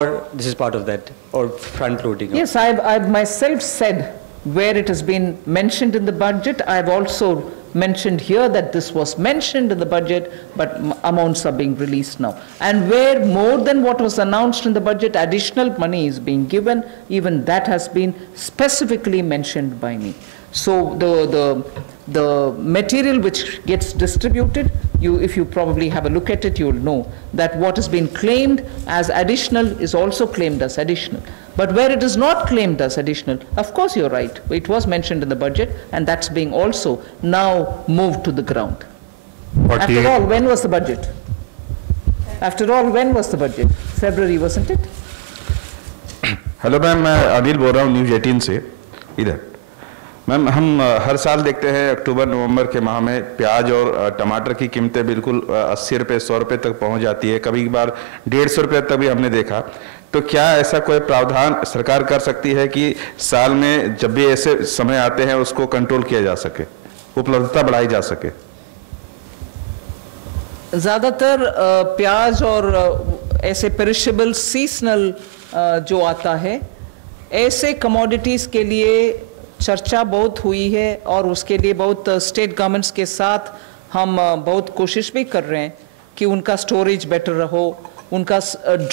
Or this is part of that, or front loading? Yes, I've myself said where it has been mentioned in the budget. I've also mentioned here that this was mentioned in the budget, but amounts are being released now. And where more than what was announced in the budget, additional money is being given, even that has been specifically mentioned by me. So the material which gets distributed, if you probably have a look at it, you'll know that what has been claimed as additional is also claimed as additional. But where it is not claimed as additional, of course you're right, it was mentioned in the budget, and that's being also now moved to the ground. After all, when was the budget? After all, when was the budget? February, wasn't it? Hello ma'am, मैं अनिल बोल रहा हूँ news 18 से इधर। Ma'am, हम हर साल देखते हैं अक्टूबर नवंबर के माह में प्याज और टमाटर की कीमतें बिल्कुल 80 रुपये 100 रुपये तक पहुंच जाती है, कभी बार 150 रुपये तक भी हमने देखा। तो क्या ऐसा कोई प्रावधान सरकार कर सकती है कि साल में जब भी ऐसे समय आते हैं उसको कंट्रोल किया जा सके, उपलब्धता बढ़ाई जा सके? ज़्यादातर प्याज और ऐसे पेरिशेबल सीजनल जो आता है, ऐसे कमोडिटीज़ के लिए चर्चा बहुत हुई है और उसके लिए बहुत स्टेट गवर्नमेंट्स के साथ हम बहुत कोशिश भी कर रहे हैं कि उनका स्टोरेज बेटर रहो, उनका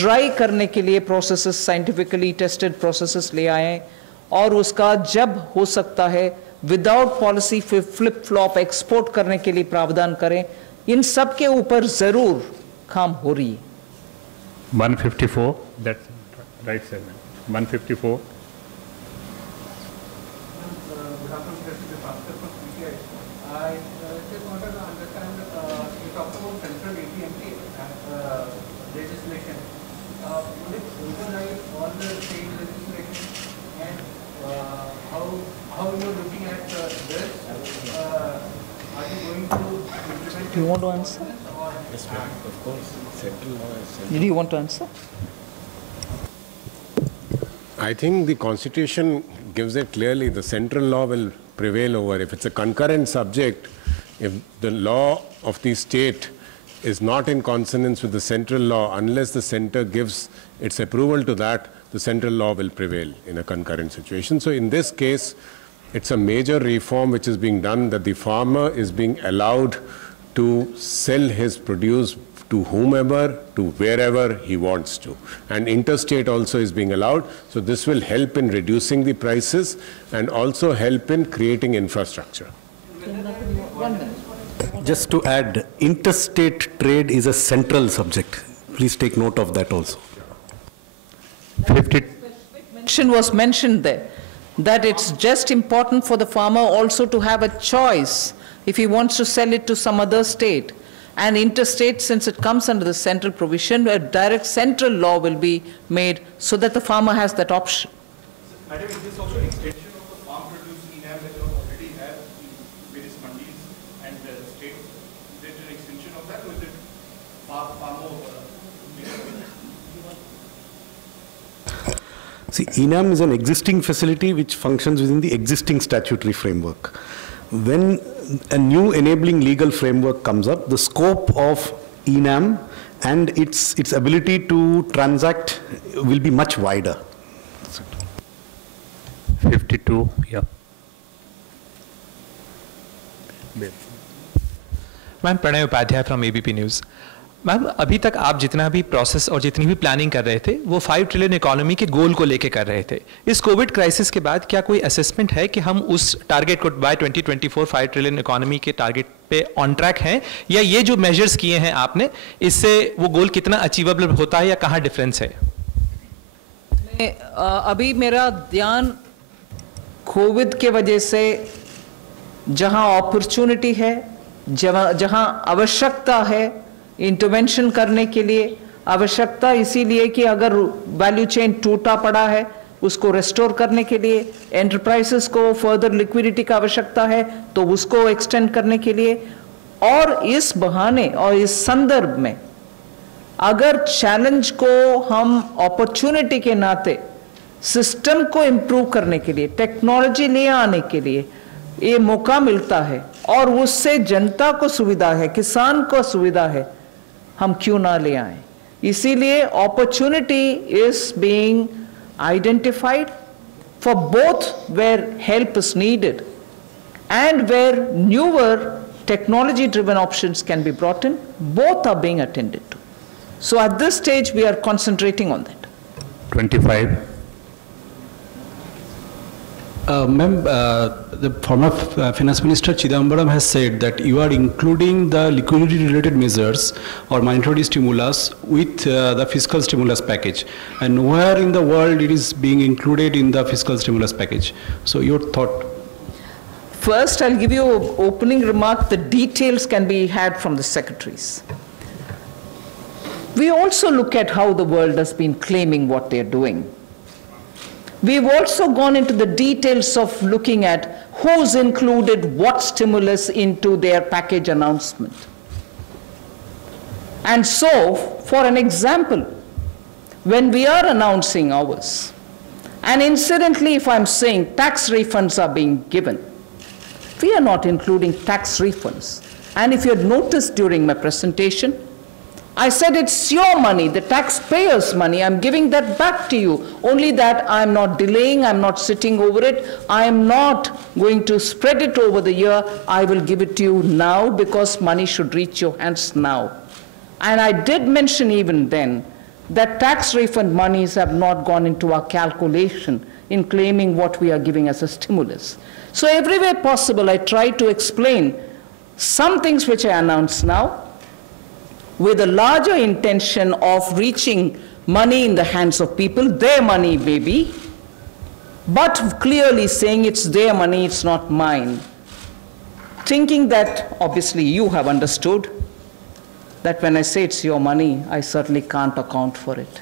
ड्राई करने के लिए प्रोसेसेस, साइंटिफिकली टेस्टेड प्रोसेसेस ले आएँ और उसका जब हो सकता है without policy flip flop export करने के लिए प्रावधान करें। इन सब के ऊपर ज़रूर काम हो रही है। 154, that's right, sir. 154. I just wanted to understand, you talked about central AT&T legislation. Will it override all the state legislation? And how you're looking at this? Are you going to implement? Do you want to answer? Yes, ma'am. Of course, central law is central. Did you want to answer? I think the Constitution gives it clearly. The central law will prevail over. If it's a concurrent subject, if the law of the state is not in consonance with the central law, unless the center gives its approval to that, the central law will prevail in a concurrent situation. So in this case, it's a major reform which is being done, that the farmer is being allowed to sell his produce to whomever, to wherever he wants to. And interstate also is being allowed. So this will help in reducing the prices and also help in creating infrastructure. Just to add, interstate trade is a central subject. Please take note of that also. 50. Mention was mentioned there, that it's just important for the farmer also to have a choice if he wants to sell it to some other state. And interstate, since it comes under the central provision, a direct central law will be made so that the farmer has that option. Madam, is this also an extension of the farm produce ENAM that you already have in various mandis and the states? Is it an extension of that, or is it far more? See, ENAM is an existing facility which functions within the existing statutory framework. When a new enabling legal framework comes up, the scope of ENAM and its ability to transact will be much wider. 52, yeah. Ma'am, Pranay Upadhyay from ABP news. Ma'am, अभी तक आप जितना भी process और जितनी भी planning कर रहे थे वो 5 ट्रिलियन इकोनॉमी के गोल को लेके कर रहे थे। इस कोविड क्राइसिस के बाद क्या कोई असेसमेंट है कि हम उस टारगेट को बाय 2024 5 ट्रिलियन इकोनॉमी के टारगेट पे ऑन ट्रैक हैं, या ये जो मेजर्स किए हैं आपने इससे वो गोल कितना अचीवेबल होता है या कहाँ डिफरेंस है? अभी मेरा ध्यान कोविड के वजह से जहाँ अपॉर्चुनिटी है, जहाँ आवश्यकता है इंटरवेंशन करने के लिए, आवश्यकता इसीलिए कि अगर वैल्यू चेन टूटा पड़ा है उसको रेस्टोर करने के लिए, एंटरप्राइजेस को फर्दर लिक्विडिटी का आवश्यकता है तो उसको एक्सटेंड करने के लिए, और इस बहाने और इस संदर्भ में अगर चैलेंज को हम अपॉर्चुनिटी के नाते सिस्टम को इम्प्रूव करने के लिए, टेक्नोलॉजी ले आने के लिए ये मौका मिलता है और उससे जनता को सुविधा है, किसान को सुविधा है, हम क्यों ना ले आए। इसीलिए opportunity is being identified for both where help is needed and where newer technology-driven options can be brought in. Both are being attended to. So at this stage, we are concentrating on that. 25. Ma'am, the former Finance Minister Chidambaram has said that you are including the liquidity-related measures or monetary stimulus with the fiscal stimulus package. And nowhere in the world it is being included in the fiscal stimulus package. So your thought? First, I'll give you an opening remark. The details can be had from the secretaries. We also look at how the world has been claiming what they're doing. We've also gone into the details of looking at who's included what stimulus into their package announcement. And so, for an example, when we are announcing ours, and incidentally, if I'm saying tax refunds are being given, we are not including tax refunds. And if you had noticed during my presentation, I said it's your money, the taxpayers' money. I'm giving that back to you. Only that I'm not delaying, I'm not sitting over it. I am not going to spread it over the year. I will give it to you now because money should reach your hands now. And I did mention even then that tax refund monies have not gone into our calculation in claiming what we are giving as a stimulus. So everywhere possible, I try to explain some things which I announce now, with a larger intention of reaching money in the hands of people, their money maybe, but clearly saying it's their money, it's not mine. Thinking that, obviously you have understood, that when I say it's your money, I certainly can't account for it.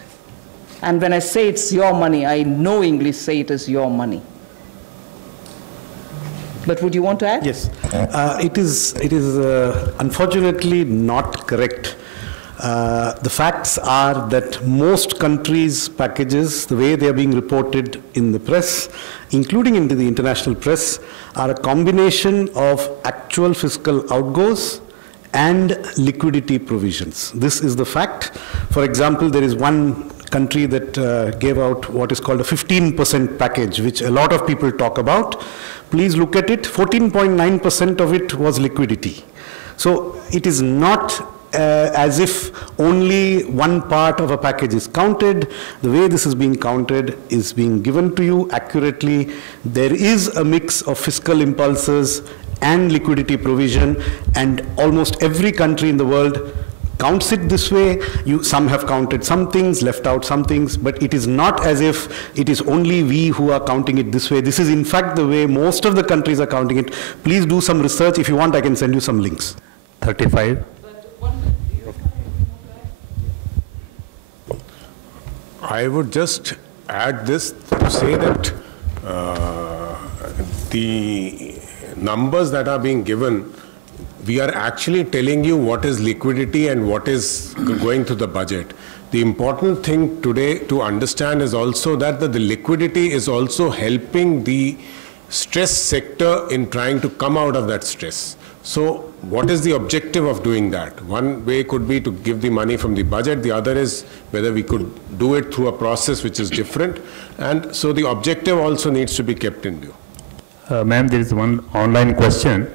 And when I say it's your money, I knowingly say it is your money. But would you want to add? Yes. It is unfortunately not correct. The facts are that most countries' packages, the way they are being reported in the press, including into the international press, are a combination of actual fiscal outgoes and liquidity provisions. This is the fact. For example, there is one country that gave out what is called a 15% package, which a lot of people talk about. Please look at it. 14.9% of it was liquidity. So it is not as if only one part of a package is counted. The way this is being counted is being given to you accurately. There is a mix of fiscal impulses and liquidity provision, and almost every country in the world counts it this way. Some have counted some things, left out some things, but it is not as if it is only we who are counting it this way. This is in fact the way most of the countries are counting it. Please do some research. If you want, I can send you some links. 35. I would just add this to say that the numbers that are being given, we are actually telling you what is liquidity and what is going to the budget. The important thing today to understand is also that the liquidity is also helping the stress sector in trying to come out of that stress. So what is the objective of doing that? One way could be to give the money from the budget. The other is whether we could do it through a process which is different. And so the objective also needs to be kept in view. Ma'am, there is one online question.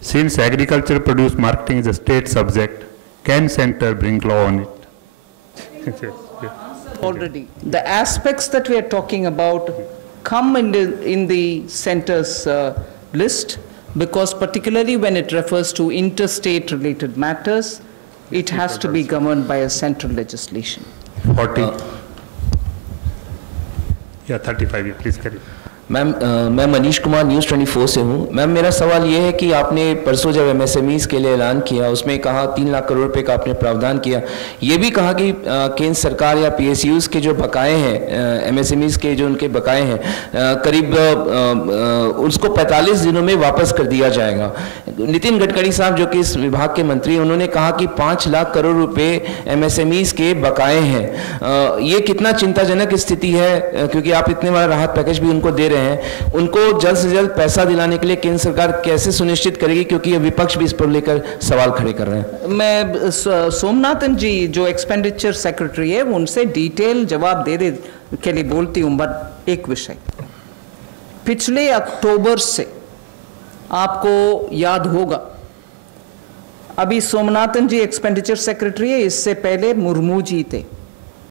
Since agriculture produce marketing is a state subject, can center bring law on it? Already. The aspects that we are talking about come in the center's list, because particularly when it refers to interstate related matters, it has to be governed by a central legislation. 40. Yeah, 35, please carry. Ma'am मैं Manish Kumar news 24 से हूँ। Ma'am मेरा सवाल ये है कि आपने परसों जब एमएसएमईज़ के लिए ऐलान किया, उसमें कहा 3 लाख करोड़ रुपए का आपने प्रावधान किया, ये भी कहा कि केंद्र सरकार या पीएसयूज़ के जो बकाए हैं, एमएसएमईज़ के जो उनके बकाए हैं, करीब उसको 45 दिनों में वापस कर दिया जाएगा। नितिन गडकरी साहब जो कि इस विभाग के मंत्री, उन्होंने कहा कि 5 लाख करोड़ रुपए एमएसएमईज़ के बकाए हैं। ये कितना चिंताजनक स्थिति है, क्योंकि आप इतने बड़ा राहत पैकेज भी उनको दे रहे हैं उनको जल्द से जल्द पैसा दिलाने के लिए केंद्र सरकार कैसे सुनिश्चित करेगी, क्योंकि ये विपक्ष भी इस पर लेकर सवाल खड़े कर रहे हैं। मैं सोमनाथन जी जो एक्सपेंडिचर सेक्रेटरी है उनसे डिटेल जवाब दे के लिए बोलती हूँ। बट एक विषय, पिछले अक्टूबर से आपको याद होगा, अभी सोमनाथन जी एक्सपेंडिचर सेक्रेटरी है, इससे पहले मुर्मू जी थे।